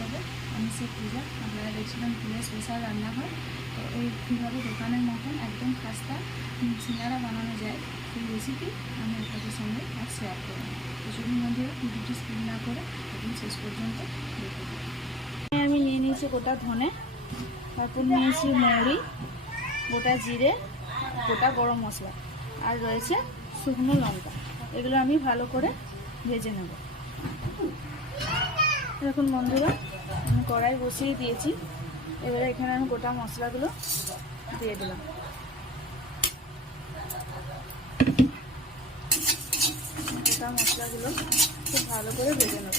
হবে আমিষের পূজা। আপনারা দেখছিলাম পূজা স্পেশাল রান্না হয়। তো এই কীভাবে দোকানের মতন একদম খাস্তা সিঙ্গারা বানানো যায় সেই রেসিপি আমি আপনাদের সঙ্গে আর শেয়ার করব। তো চলুন বন্ধুরা ভিডিওটি স্কিপ না করে একদম শেষ পর্যন্ত দেখুন। আমি নিয়ে নিয়েছি গোটা ধনে, তারপর নিয়েছি মৌরি, গোটা জিরে, গোটা গরম মশলা, আর রয়েছে শুকনো লঙ্কা। এগুলো আমি ভালো করে ভেজে নেব। দেখুন বন্ধুরা, আমি কড়াই বসিয়ে দিয়েছি। এবারে এখানে আমি গোটা মশলাগুলো দিয়ে দিলাম। গোটা মশলাগুলো খুব ভালো করে ভেজে নেব।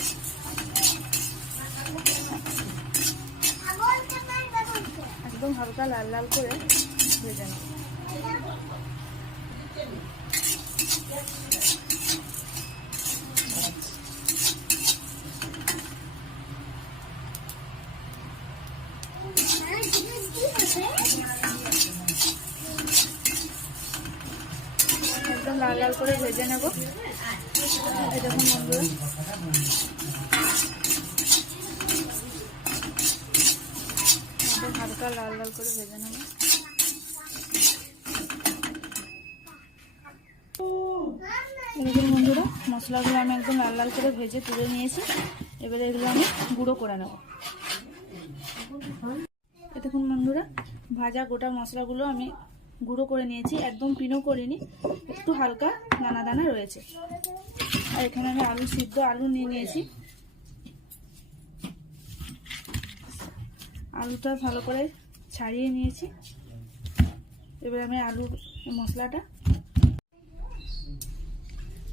একদম হালকা লাল লাল করে ভেজে নেব। একদম লাল লাল করে ভেজে নেব। দেখুন বন্ধুরা, একদম হালকা লাল লাল করে ভেজে নেব। দেখুন বন্ধুরা, মশলাগুলো আমি একদম লাল লাল করে ভেজে তুলে নিয়েছি। এবারে এগুলো আমি গুঁড়ো করে নেব। দেখুন বন্ধুরা, ভাজা গোটা মশলাগুলো আমি গুঁড়ো করে নিয়েছি। একদম পিনো করিনি, একটু হালকা দানা দানা রয়েছে। আর এখানে আমি আলু সিদ্ধ আলু নিয়ে নিয়েছি। আলুটা ভালো করে ছাড়িয়ে নিয়েছি। এবার আমি আলুর মশলাটা,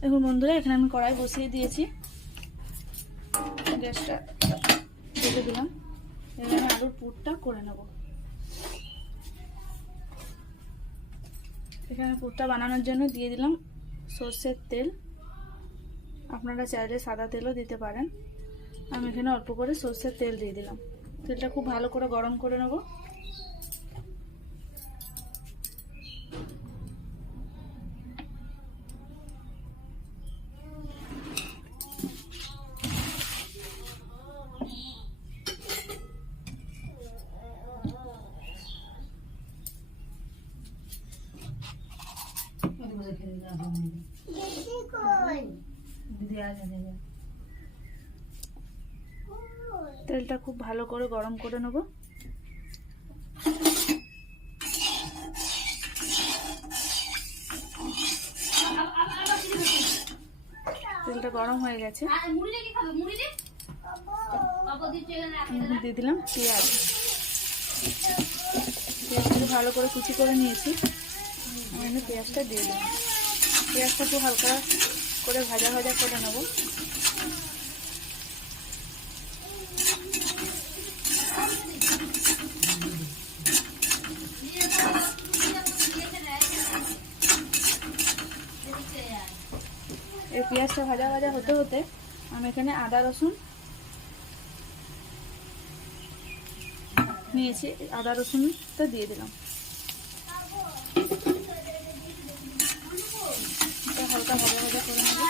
দেখুন বন্ধুরা, এখানে আমি কড়াই বসিয়ে দিয়েছি, গ্যাসটা রেখে দিলাম। এবার আমি আলুর পুরটা করে নেব। এখানে পুরটা বানানোর জন্য দিয়ে দিলাম সর্ষের তেল। আপনারা চাইলে সাদা তেলও দিতে পারেন। আমি এখানে অল্প করে সর্ষের তেল দিয়ে দিলাম। তেলটা খুব ভালো করে গরম করে নেব। তেলটা খুব ভালো করে গরম করে নেব। তেলটা গরম হয়ে গেছে। দিয়ে দিলাম পেঁয়াজ। পেঁয়াজটা ভালো করে কুচি করে নিয়েছি। আমি পেঁয়াজটা দিয়ে দিলাম। পেঁয়াজটা খুব হালকা করে ভাজা ভাজা করে নেব। এই পেঁয়াজটা ভাজা ভাজা হতে হতে আমি এখানে আদা রসুন নিয়েছি। আদা রসুনটা দিয়ে দিলাম। হালকা ভাজা ভাজা করে নেব।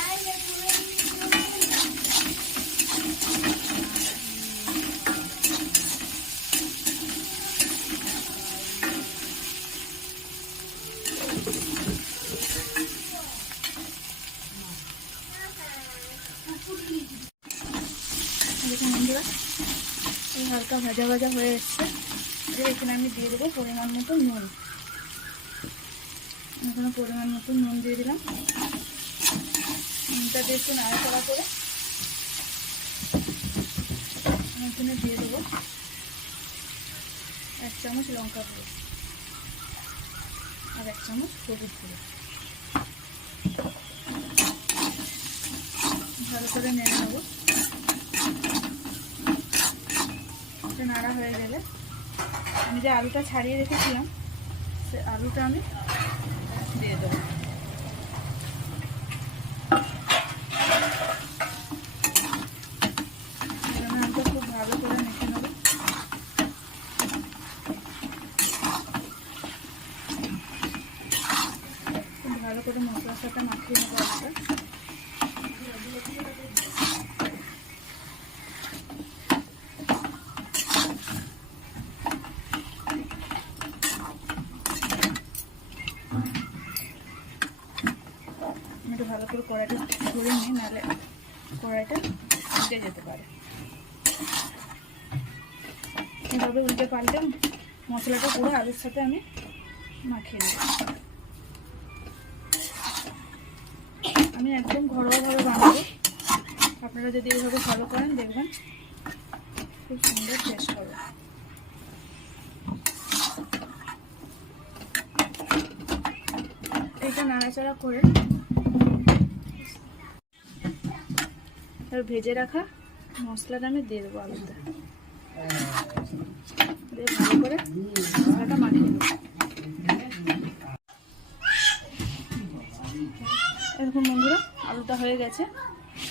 দেখুন বন্ধুরা, এই হালকা ভাজা ভাজা হয়ে এসছে। এখানে আমি দিয়ে দেবো পরিমাণ মতো নুন। এখানে পরিমাণ মতো নুন দিয়ে দিলাম। নুনটা দিয়ে একটু নাড়াচাড়া করে আমি এখানে দিয়ে দেবো 1 চামচ লঙ্কা গুঁড়ো আর 1 চামচ হলুদ গুঁড়ো। ভালো করে নেড়ে নেবো। নাড়া হয়ে গেলে আমি যে আলুটা ছাড়িয়ে রেখেছিলাম সে আলুটা আমি দিয়ে দেবো। আলুটা খুব ভালো করে মেখে নেব। খুব ভালো করে মশলার সাথে মাখিয়ে নেবো আলুটা। করে কড়াইটা ধরে নিই, নাহলে কড়াইটা উল্টে যেতে পারে। এভাবে উল্টে পাল্টে মশলাটা পুরো আলুর সাথে আমি মাখিয়ে নেব। আমি একদম ঘরোয়াভাবে বানাবো, আপনারা যদি এইভাবে ফলো করেন দেখবেন খুব সুন্দর টেস্ট হবে। এটা নাড়াচাড়া করে ভেজে রাখা মশলাটা আমি দিয়ে দেবো আলুতে, দিয়ে ভালো করে মশলাটা মাখিয়ে দেবো। এরকম বন্ধুরা আলুটা হয়ে গেছে,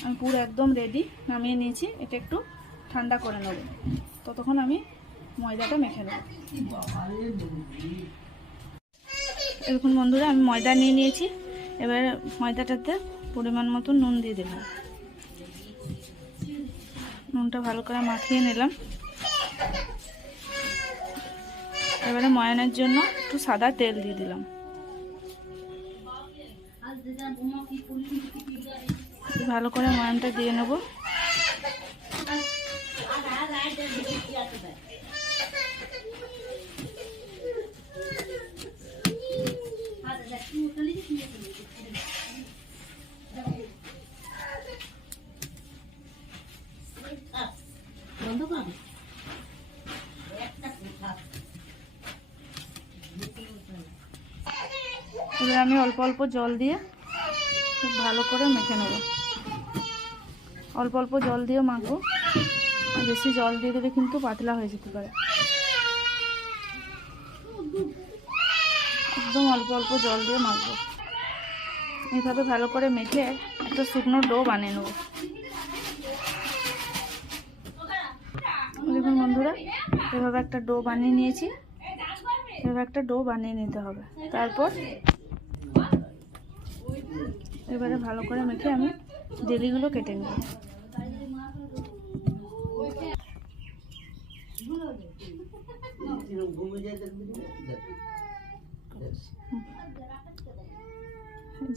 আমি পুরো একদম রেডি, নামিয়ে নিয়েছি। এটা একটু ঠান্ডা করে নেব, ততক্ষণ আমি ময়দাটা মেখে নেব। এরকম বন্ধুরা আমি ময়দা নিয়ে নিয়েছি, এবার ময়দাটাতে পরিমাণ মতো নুন দিয়ে দিলাম। নুনটা ভালো করে মাখিয়ে নিলাম। এবারে ময়ানের জন্য একটু সাদা তেল দিয়ে দিলাম। ভালো করে ময়ানটা দিয়ে নেব। এবার আমি অল্প অল্প জল দিয়ে খুব ভালো করে মেখে নেব। অল্প অল্প জল দিয়ে মাখবো, বেশি জল দিয়ে দিলে কিন্তু পাতলা হয়ে যেতে পারে। একদম অল্প অল্প জল দিয়ে মাখবো। এইভাবে ভালো করে মেখে একটা শুকনো ডো বানিয়ে নেব। দেখুন বন্ধুরা, এভাবে একটা ডো বানিয়ে নিয়েছি। এভাবে একটা ডো বানিয়ে নিতে হবে। তারপর এবারে ভালো করে মেখে আমি জেলিগুলো কেটে নেব।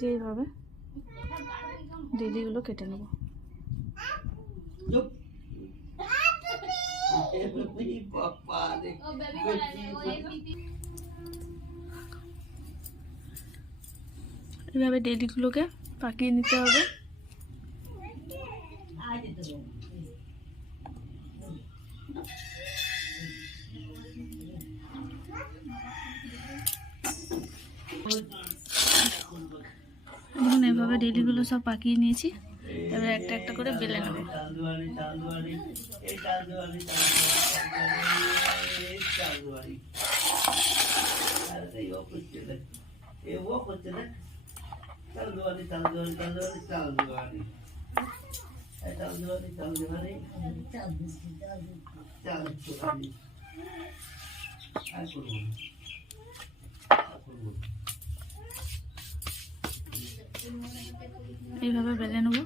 যেইভাবে জেলিগুলো কেটে নেব। এভাবে ডেলিগুলোকে পাকিয়ে নিতে হবে। দেখুন এভাবে ডেলিগুলো সব পাকিয়ে নিয়েছি। এবার একটা একটা করে বেলে নেব। এইভাবে বেলে নেব।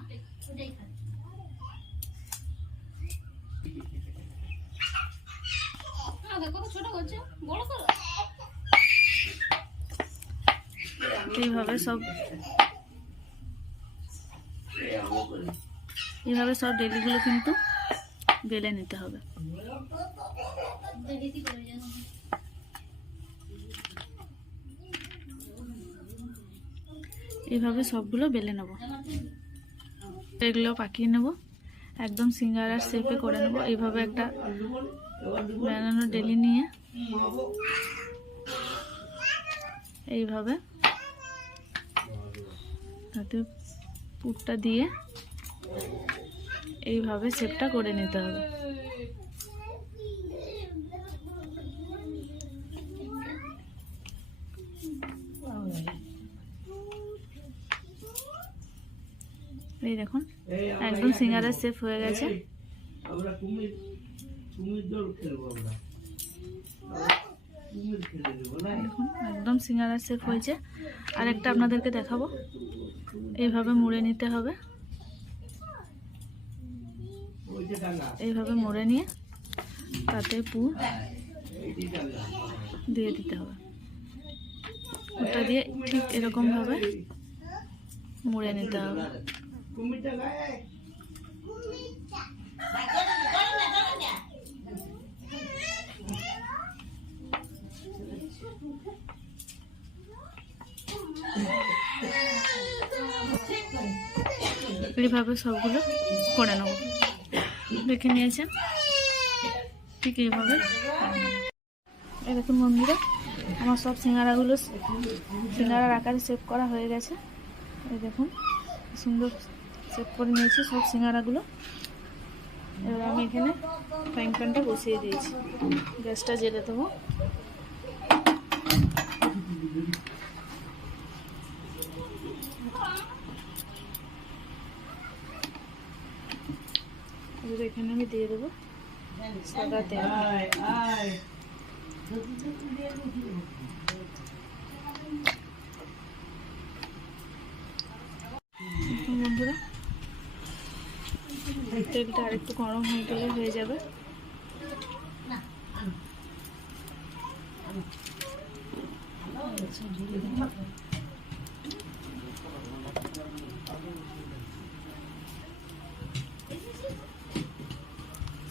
এইভাবে সব ডেলিগুলো কিন্তু বেলে নিতে হবে। এইভাবে সবগুলো বেলে নেব। এগুলো পাকিয়ে নেব, একদম সিঙ্গারার শেপে করে নেব। এইভাবে একটা বানানো ডেলি নিয়ে এইভাবে তাতে পুরটা দিয়ে এইভাবে শেপটা করে নিতে হবে। এই দেখুন একদম সিঙ্গারার শেপ হয়ে গেছে। দেখুন একদম সিঙ্গারার শেপ হয়েছে। আর একটা আপনাদেরকে দেখাবো, এইভাবে মুড়ে নিতে হবে। এইভাবে মুড়ে নিয়ে তাতে পুর দিয়ে দিতে হবে। পুরটা দিয়ে ঠিক এরকম ভাবে মুড়ে নিতে হবে। এইভাবে সবগুলো করে নেব। দেখে নিয়েছেন ঠিক এইভাবে। এরকম বন্ধুরা আমার সব সিঙ্গারার আকারে শেপ করা হয়ে গেছে। এই দেখুন সুন্দর শেপ করে নিয়েছি সব সিঙ্গারাগুলো। এবার আমি এখানে ফ্রাইং প্যানটা বসিয়ে দিয়েছি, গ্যাসটা জ্বেলে দেবো। এবার এখানে আমি দিয়ে দেবো সাদা তেল। বন্ধুরা তেলটা আরেকটু গরম হয়ে গেলে হয়ে যাবে।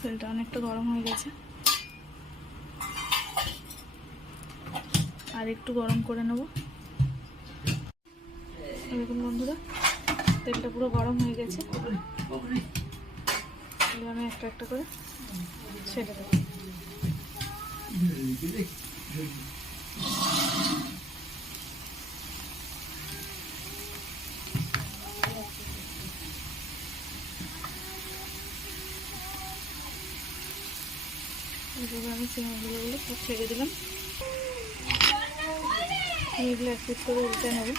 তেলটা অনেকটা গরম হয়ে গেছে, আর একটু গরম করে নেব। দেখুন বন্ধুরা তেলটা পুরো গরম হয়ে গেছে। আমি একটা একটা করে ছেড়ে দেবো। এভাবে আমি সিঙ্গারগুলো সব ছেড়ে দিলাম। এগুলো এক পিস করে উল্টে নেব।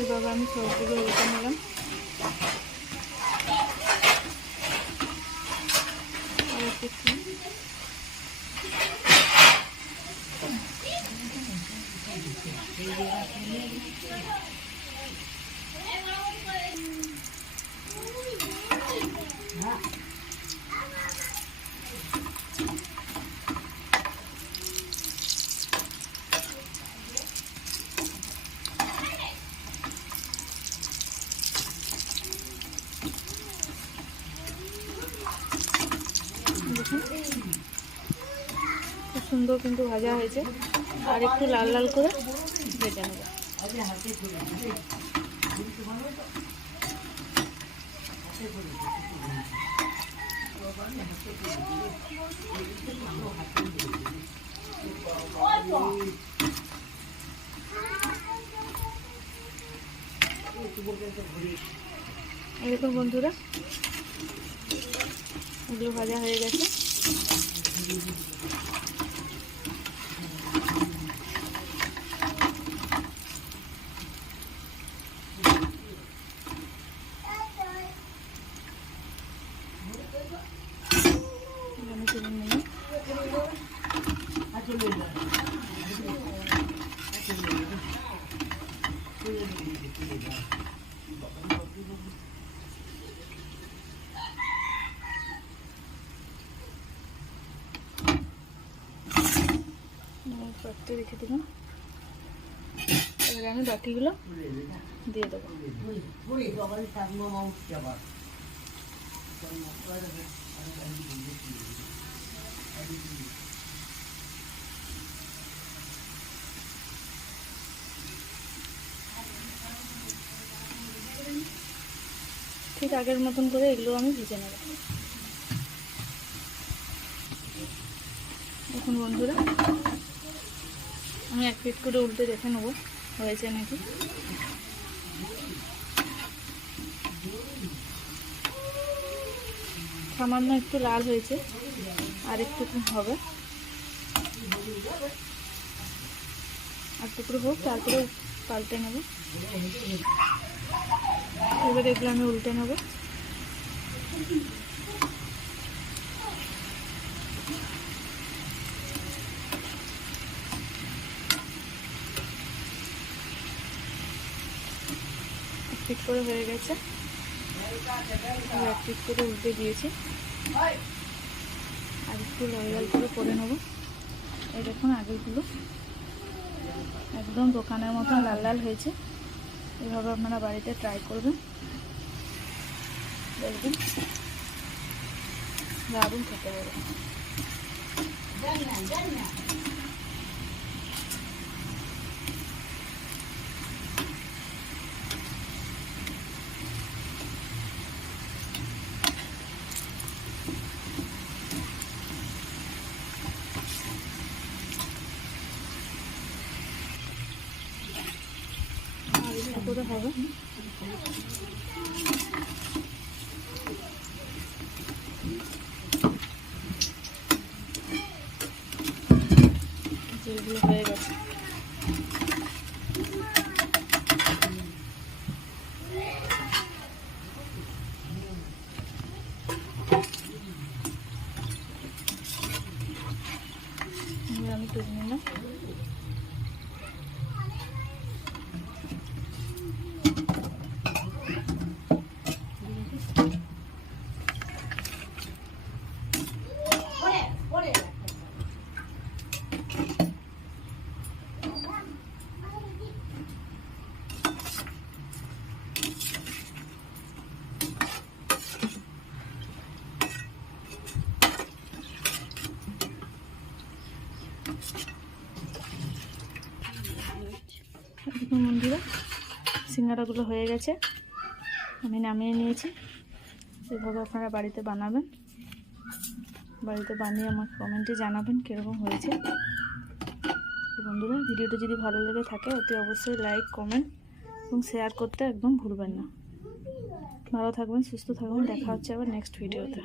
এভাবে আমি সবগুলো উল্টে নিলাম। আর একটু খুব সুন্দর কিন্তু ভাজা হয়েছে, আর একটু লাল লাল করে ভেজে নেব। এরকম বন্ধুরা এগুলো ভাজা হয়ে গেছে। পাত্রে রেখে দিলাম। এবারে আমি বাকিগুলো দিয়ে দেবো। ঠিক আগের মতন করে এগুলো আমি ভেজে নেব। এখন বন্ধুরা আমি এক পিট করে উল্টে দেখে নেবো হয়েছে নাকি। সামান্য একটু লাল হয়েছে, আর একটু হবে, আর টুকরো হোক, তারপরে পাল্টে নেব। এবার এগুলো আমি উল্টে নেব। পিট করে হয়ে গেছে, এক পিট করে উল্টে দিয়েছি। আর একটু লাল লাল করে নেবো। এই দেখুন আগেরগুলো একদম দোকানের মতন লাল লাল হয়েছে। এভাবে আপনারা বাড়িতে ট্রাই করবেন, দেখবেন দারুণ খেতে হবে। করে হবে যেগুলো হয়ে গেছে। আমি তুলে নিলাম। বন্ধুরা সিঙ্গারাগুলো হয়ে গেছে, আমি নামিয়ে নিয়েছি। এভাবে আপনারা বাড়িতে বানাবেন, বাড়িতে বানিয়ে আমাকে কমেন্টে জানাবেন কীরকম হয়েছে। তো বন্ধুরা ভিডিওটা যদি ভালো লেগে থাকে অতি অবশ্যই লাইক, কমেন্ট এবং শেয়ার করতে একদম ভুলবেন না। ভালো থাকবেন, সুস্থ থাকবেন, দেখা হচ্ছে আবার নেক্সট ভিডিওতে।